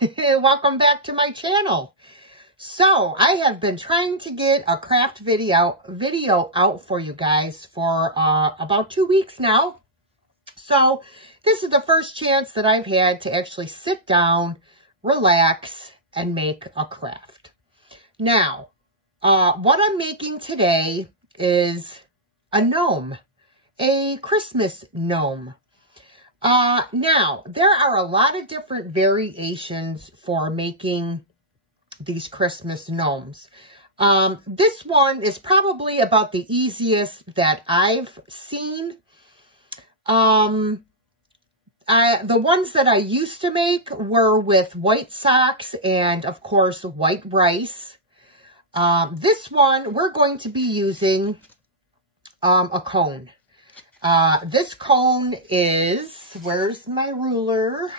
guys. Welcome back to my channel. So I have been trying to get a craft video out for you guys for about 2 weeks now. So this is the first chance that I've had to actually sit down, relax, and make a craft. Now, what I'm making today is a gnome, a Christmas gnome. Now, there are a lot of different variations for making these Christmas gnomes. This one is probably about the easiest that I've seen. The ones that I used to make were with white socks and, of course, white rice. This one, we're going to be using a cone. This cone is, where's my ruler?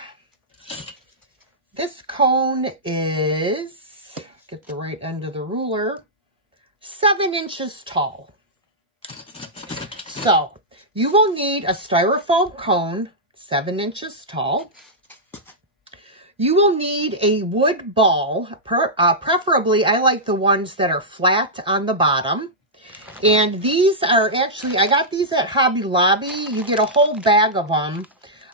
This cone is, get the right end of the ruler, 7 inches tall. So, you will need a styrofoam cone, 7 inches tall. You will need a wood ball, preferably I like the ones that are flat on the bottom. And these are actually, I got these at Hobby Lobby. You get a whole bag of them.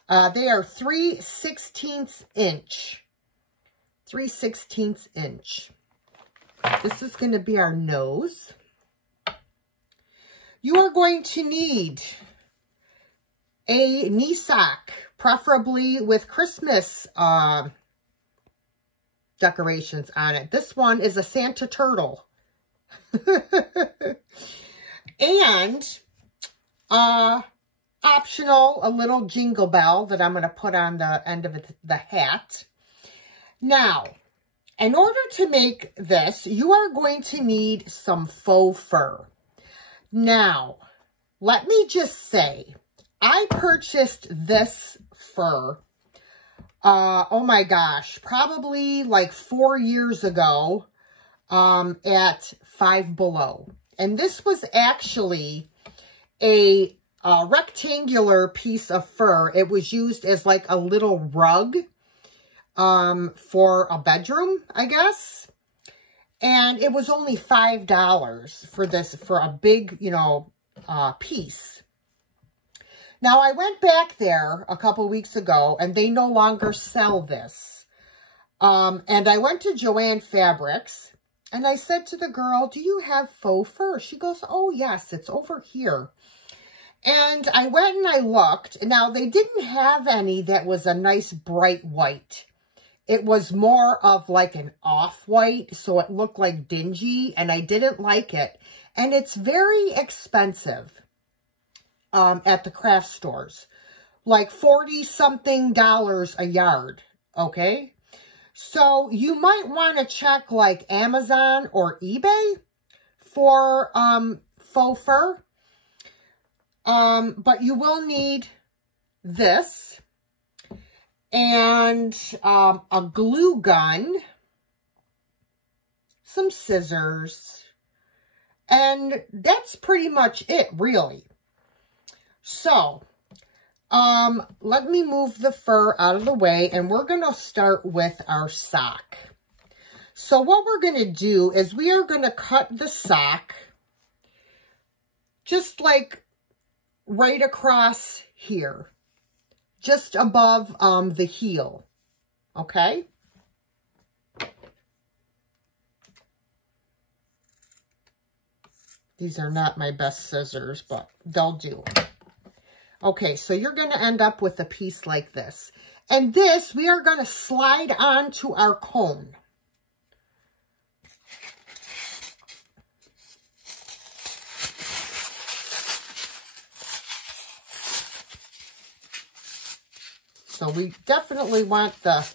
They are 3/16 inch. 3/16 inch. This is going to be our nose. You are going to need a knee sock, preferably with Christmas decorations on it. This one is a Santa turtle. And optional, a little jingle bell that I'm going to put on the end of the hat. Now, in order to make this, you are going to need some faux fur. Now, let me just say, I purchased this fur, oh my gosh, probably like 4 years ago at Five Below. And this was actually a rectangular piece of fur. It was used as like a little rug for a bedroom, I guess. And it was only $5 for this, for a big, you know, piece. Now, I went back there a couple weeks ago, and they no longer sell this. And I went to Joann Fabrics, and I said to the girl, do you have faux fur? She goes, oh, yes, it's over here. And I went and I looked. Now, they didn't have any that was a nice bright white. It was more of like an off-white, so it looked like dingy, and I didn't like it. And it's very expensive at the craft stores. Like $40-something a yard, okay? So you might want to check like Amazon or eBay for faux fur. But you will need this and a glue gun, some scissors, and that's pretty much it, really. So, let me move the fur out of the way, and we're going to start with our sock. So what we're going to do is we are going to cut the sock just like right across here, just above the heel, okay? These are not my best scissors, but they'll do. Okay, so you're going to end up with a piece like this. And this, we are going to slide onto our cone. So we definitely want the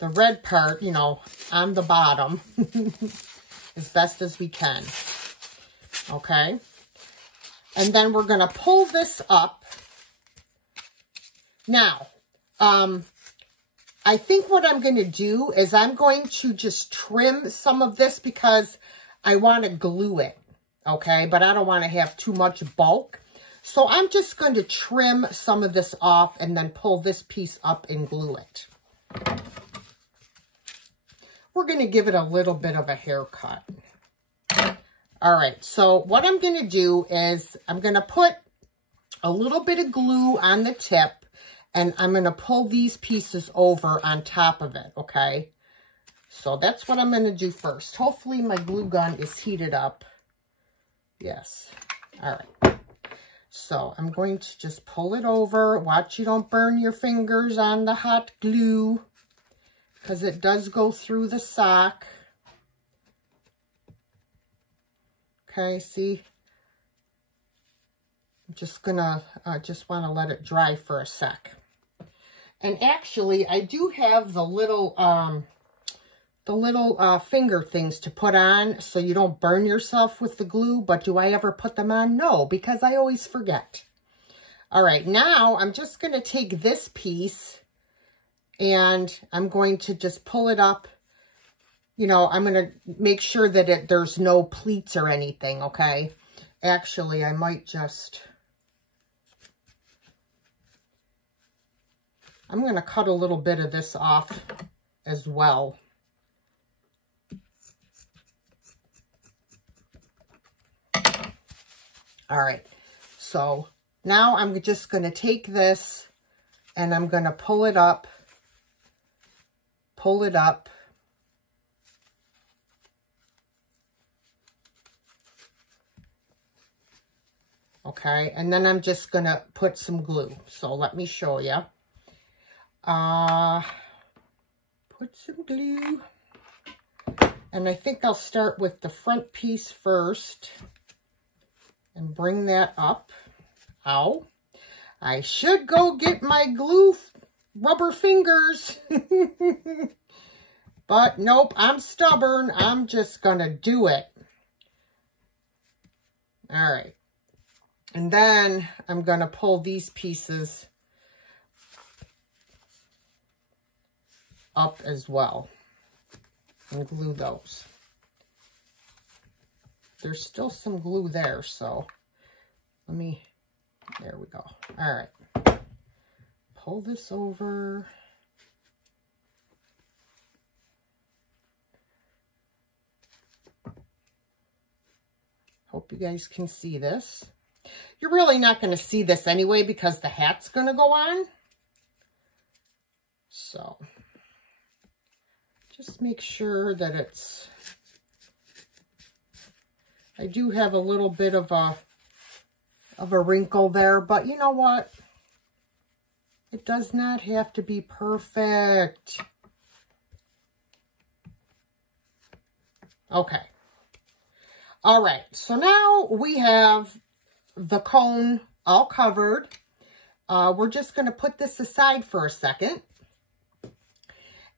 red part, you know, on the bottom as best as we can. Okay? And then we're going to pull this up. Now, I think what I'm going to do is I'm going to just trim some of this because I want to glue it, okay? But I don't want to have too much bulk. So I'm just going to trim some of this off and then pull this piece up and glue it. we're going to give it a little bit of a haircut. All right, so what I'm going to do is I'm going to put a little bit of glue on the tip, and I'm going to pull these pieces over on top of it, okay? So that's what I'm going to do first. Hopefully my glue gun is heated up. Yes. All right. So I'm going to just pull it over. Watch you don't burn your fingers on the hot glue, because it does go through the sock. Okay, see? I'm just gonna, just want to let it dry for a sec. And actually, I do have the little finger things to put on so you don't burn yourself with the glue. But do I ever put them on? No, because I always forget. All right, now I'm just going to take this piece and I'm going to just pull it up. You know, I'm going to make sure that there's no pleats or anything, okay? Actually, I might just... I'm going to cut a little bit of this off as well. All right, so now I'm just going to take this and I'm going to pull it up. Okay, and then I'm just going to put some glue. So let me show you. Put some glue. And I think I'll start with the front piece first. And bring that up. Ow. I should go get my glue rubber fingers. But nope, I'm stubborn. I'm just going to do it. All right. And then I'm going to pull these pieces up as well. And glue those. There's still some glue there, so let me, there we go. All right. Pull this over. Hope you guys can see this. You're really not going to see this anyway because the hat's going to go on. So just make sure that it's... I do have a little bit of a wrinkle there, but you know what? It does not have to be perfect. Okay. All right. So now we have the cone all covered. We're just going to put this aside for a second.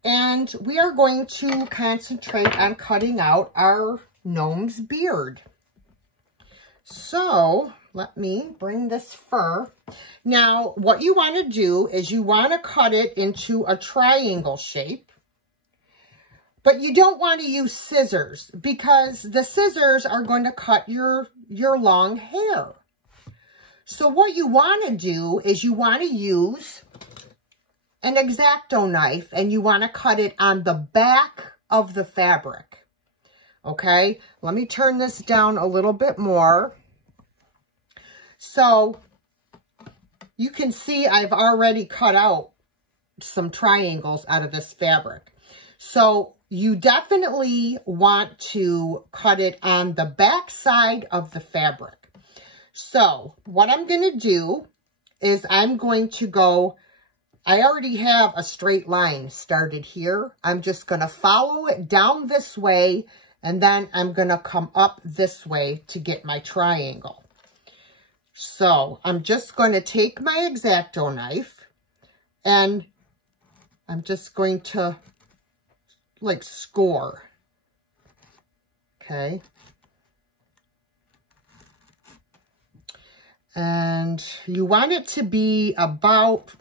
And we are going to concentrate on cutting out our gnome's beard. So let me bring this fur. Now, what you want to do is you want to cut it into a triangle shape, but you don't want to use scissors because the scissors are going to cut your long hair. So what you want to do is you want to use an X-Acto knife and you want to cut it on the back of the fabric. Okay, let me turn this down a little bit more. So you can see I've already cut out some triangles out of this fabric. So you definitely want to cut it on the back side of the fabric. So what I'm going to do is I'm going to go, I already have a straight line started here. I'm just going to follow it down this way, and then I'm going to come up this way to get my triangle. So I'm just going to take my X-Acto knife and I'm just going to like score. Okay. And you want it to be about,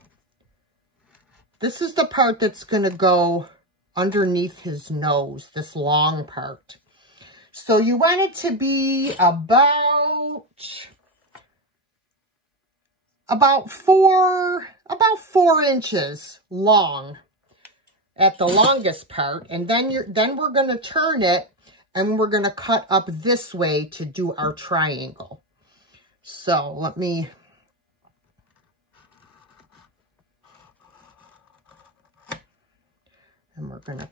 this is the part that's going to go underneath his nose, this long part. So you want it to be about 4 inches long. at the longest part, and then we're going to turn it, and we're going to cut up this way to do our triangle. So let me... And we're going to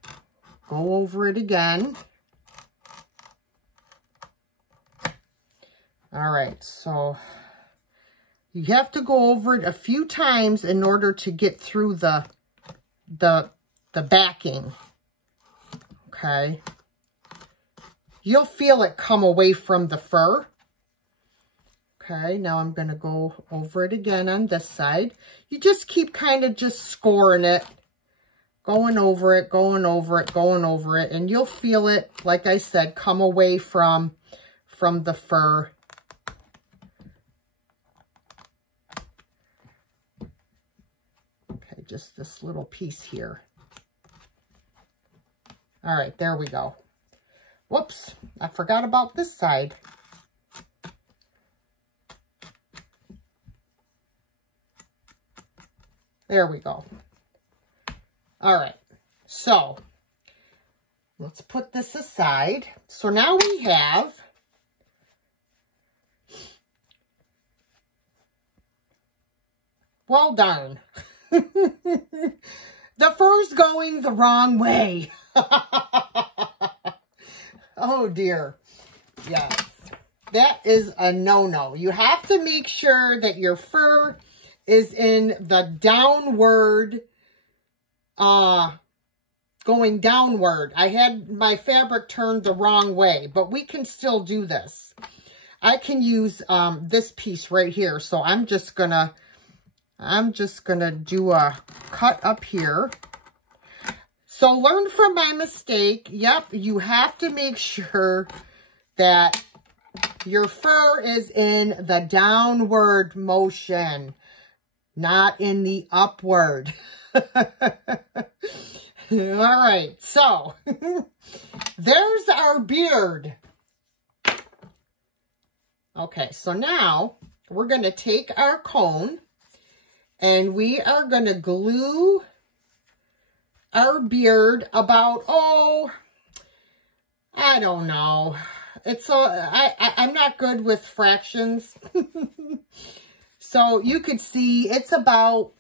go over it again. All right, so you have to go over it a few times in order to get through the backing, okay? You'll feel it come away from the fur. Okay, now I'm going to go over it again on this side. You just keep kind of just scoring it, going over it, going over it, going over it, and you'll feel it, like I said, come away from the fur. Okay, just this little piece here. All right, there we go. Whoops, I forgot about this side. There we go. All right, so let's put this aside. So now we have well darn. The fur's going the wrong way. Oh dear. Yes. That is a no-no. You have to make sure that your fur is in the downward, going downward. I had my fabric turned the wrong way, but we can still do this. I can use this piece right here. So I'm just gonna do a cut up here. So learn from my mistake. Yep, you have to make sure that your fur is in the downward motion, not in the upward. All right, so there's our beard. Okay, so now we're going to take our cone and we are going to glue our beard about, oh, I don't know. I'm not good with fractions. So you could see it's about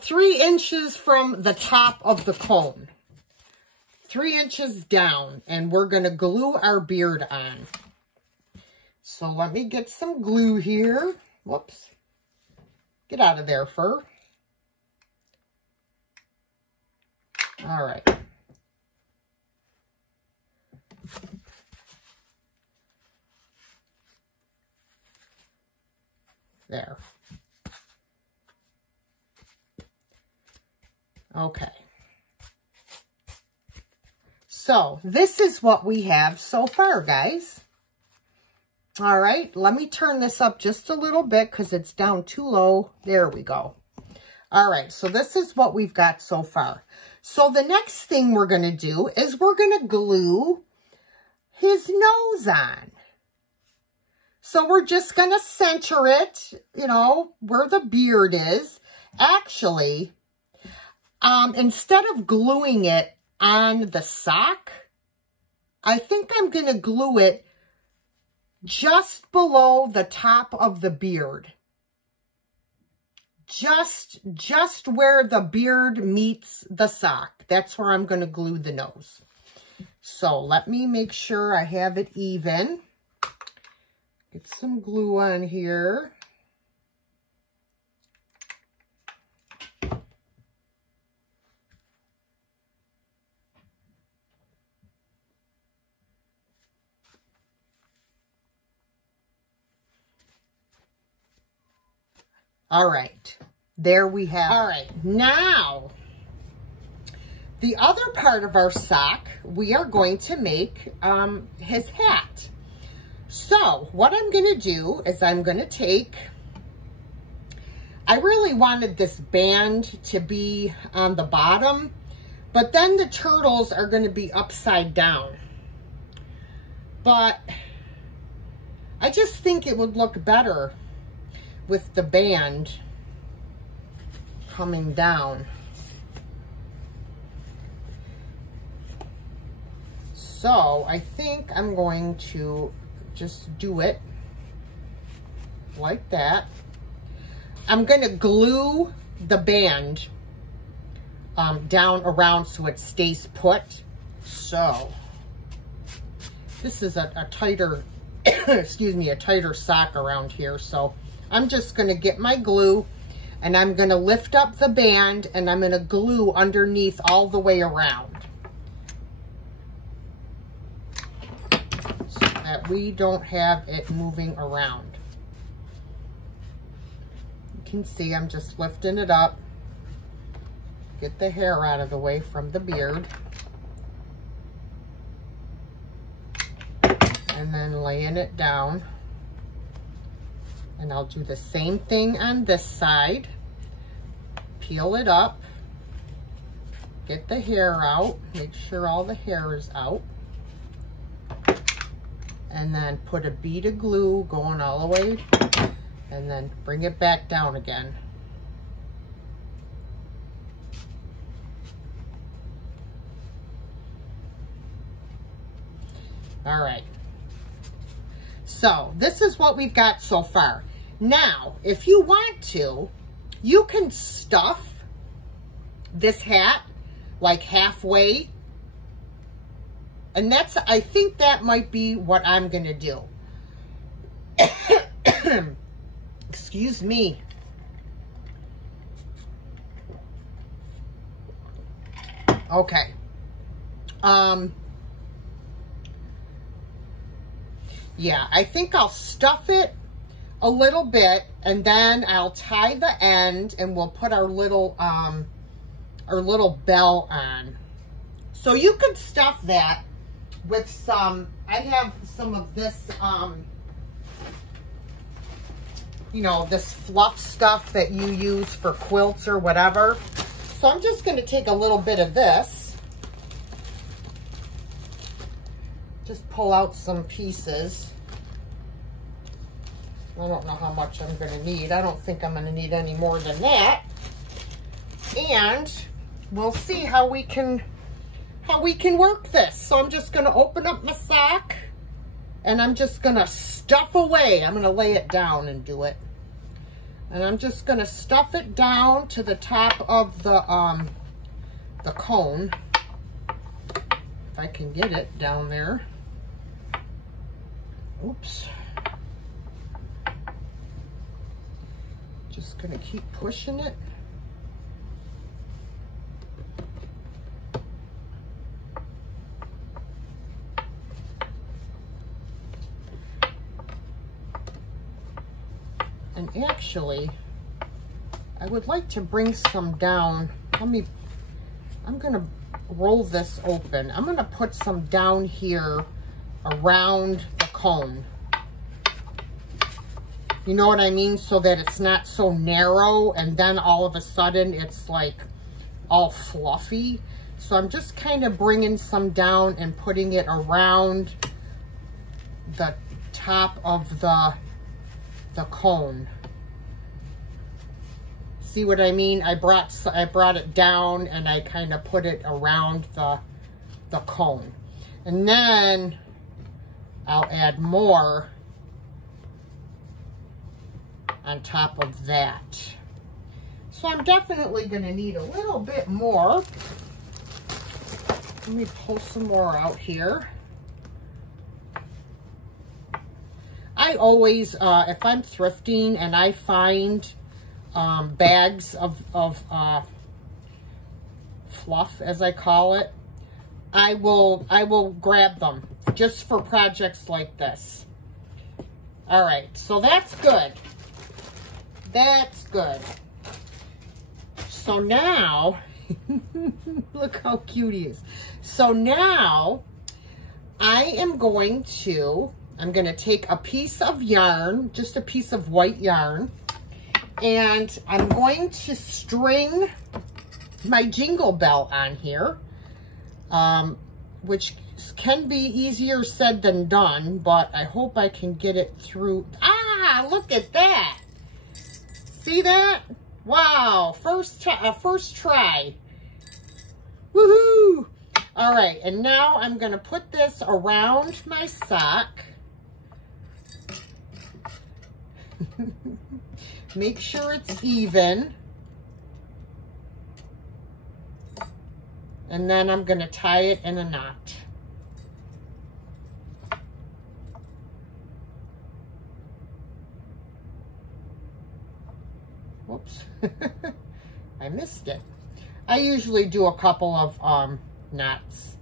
3 inches from the top of the cone. 3 inches down, and we're going to glue our beard on. So let me get some glue here. Whoops. Get out of there, fur. All right. There. Okay. So this is what we have so far, guys. All right, let me turn this up just a little bit because it's down too low. There we go. All right, so this is what we've got so far. So the next thing we're going to do is we're going to glue his nose on. So we're just going to center it, you know, where the beard is. Actually, instead of gluing it on the sock, I think I'm going to glue it just below the top of the beard. Just where the beard meets the sock. That's where I'm going to glue the nose. So let me make sure I have it even. Get some glue on here. All right, there we have it. All right, now, the other part of our sock, we are going to make his hat. So, what I'm going to do is I'm going to take, I really wanted this band to be on the bottom, but then the turtles are going to be upside down. But I just think it would look better with the band. coming down. So I think I'm going to just do it like that. I'm going to glue the band down around so it stays put. So this is a tighter, excuse me, a tighter sock around here. So I'm just going to get my glue and I'm going to lift up the band and I'm going to glue underneath all the way around, so that we don't have it moving around. You can see I'm just lifting it up, get the hair out of the way from the beard, and then laying it down. And I'll do the same thing on this side. Peel it up, get the hair out, make sure all the hair is out, and then put a bead of glue going all the way, and then bring it back down again. All right. So this is what we've got so far. Now, if you want to, you can stuff this hat like halfway. And that's, I think that might be what I'm going to do. Excuse me. Okay. Yeah, I think I'll stuff it a little bit and then I'll tie the end and we'll put our little bell on. So you could stuff that with some, I have some of this, you know, this fluff stuff that you use for quilts or whatever. So I'm just going to take a little bit of this. Just pull out some pieces. I don't know how much I'm going to need. I don't think I'm going to need any more than that. And we'll see how we can work this. So I'm just going to open up my sock and I'm just going to stuff away. I'm going to lay it down and do it. And I'm just going to stuff it down to the top of the cone. If I can get it down there. Oops. Just gonna keep pushing it. And actually, I would like to bring some down. I'm gonna roll this open. I'm gonna put some down here around the cone. You know what I mean? So that it's not so narrow and then all of a sudden it's like all fluffy. So I'm just kind of bringing some down and putting it around the top of the cone. See what I mean? I brought it down and I kind of put it around the cone. And then I'll add more on top of that. So I'm definitely going to need a little bit more. Let me pull some more out here. I always, if I'm thrifting and I find bags of fluff, as I call it, I will grab them just for projects like this. All right, so that's good. That's good. So now, look how cute he is. So now, I'm going to take a piece of yarn, just a piece of white yarn, and I'm going to string my jingle bell on here, which can be easier said than done, but I hope I can get it through. Ah, look at that. See that? Wow, first try. Woohoo! All right, and now I'm gonna put this around my sock. Make sure it's even. And then I'm gonna tie it in a knot. Whoops, I missed it. I usually do a couple of knots.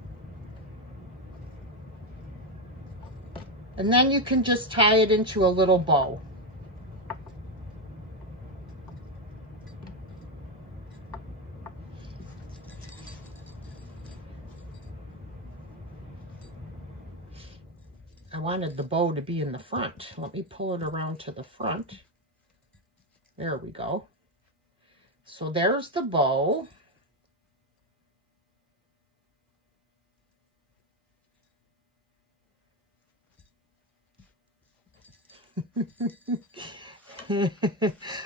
And then you can just tie it into a little bow. I wanted the bow to be in the front. Let me pull it around to the front. There we go. So there's the bow.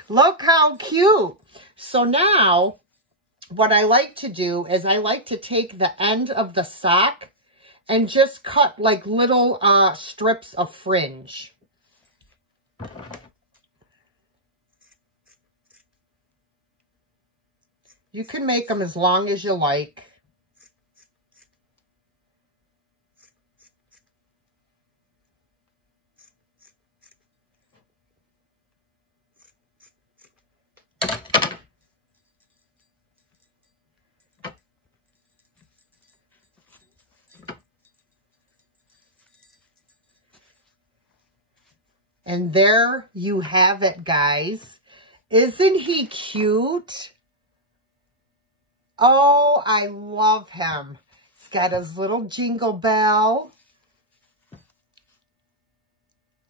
Look how cute. So now what I like to do is I like to take the end of the sock and just cut like little strips of fringe. You can make them as long as you like. And there you have it, guys. Isn't he cute? Oh, I love him. He's got his little jingle bell.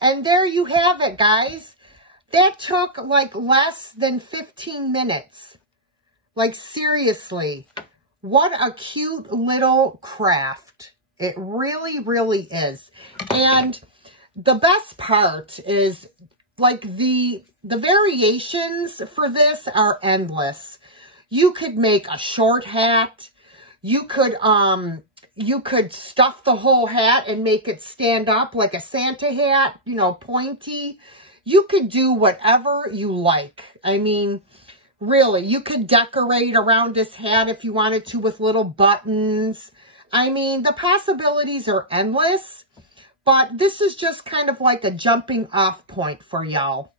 And there you have it, guys. That took like less than 15 minutes. Like, seriously. What a cute little craft. It really, really is. And the best part is, like, the variations for this are endless. You could make a short hat. You could stuff the whole hat and make it stand up like a Santa hat, you know, pointy. You could do whatever you like. I mean, really, you could decorate around this hat if you wanted to with little buttons. I mean, the possibilities are endless. But this is just kind of like a jumping off point for y'all.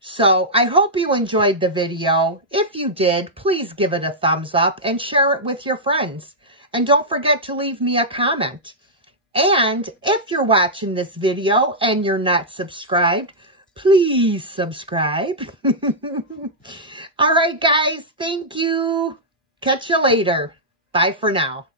So I hope you enjoyed the video. If you did, please give it a thumbs up and share it with your friends. And don't forget to leave me a comment. And if you're watching this video and you're not subscribed, please subscribe. All right, guys. Thank you. Catch you later. Bye for now.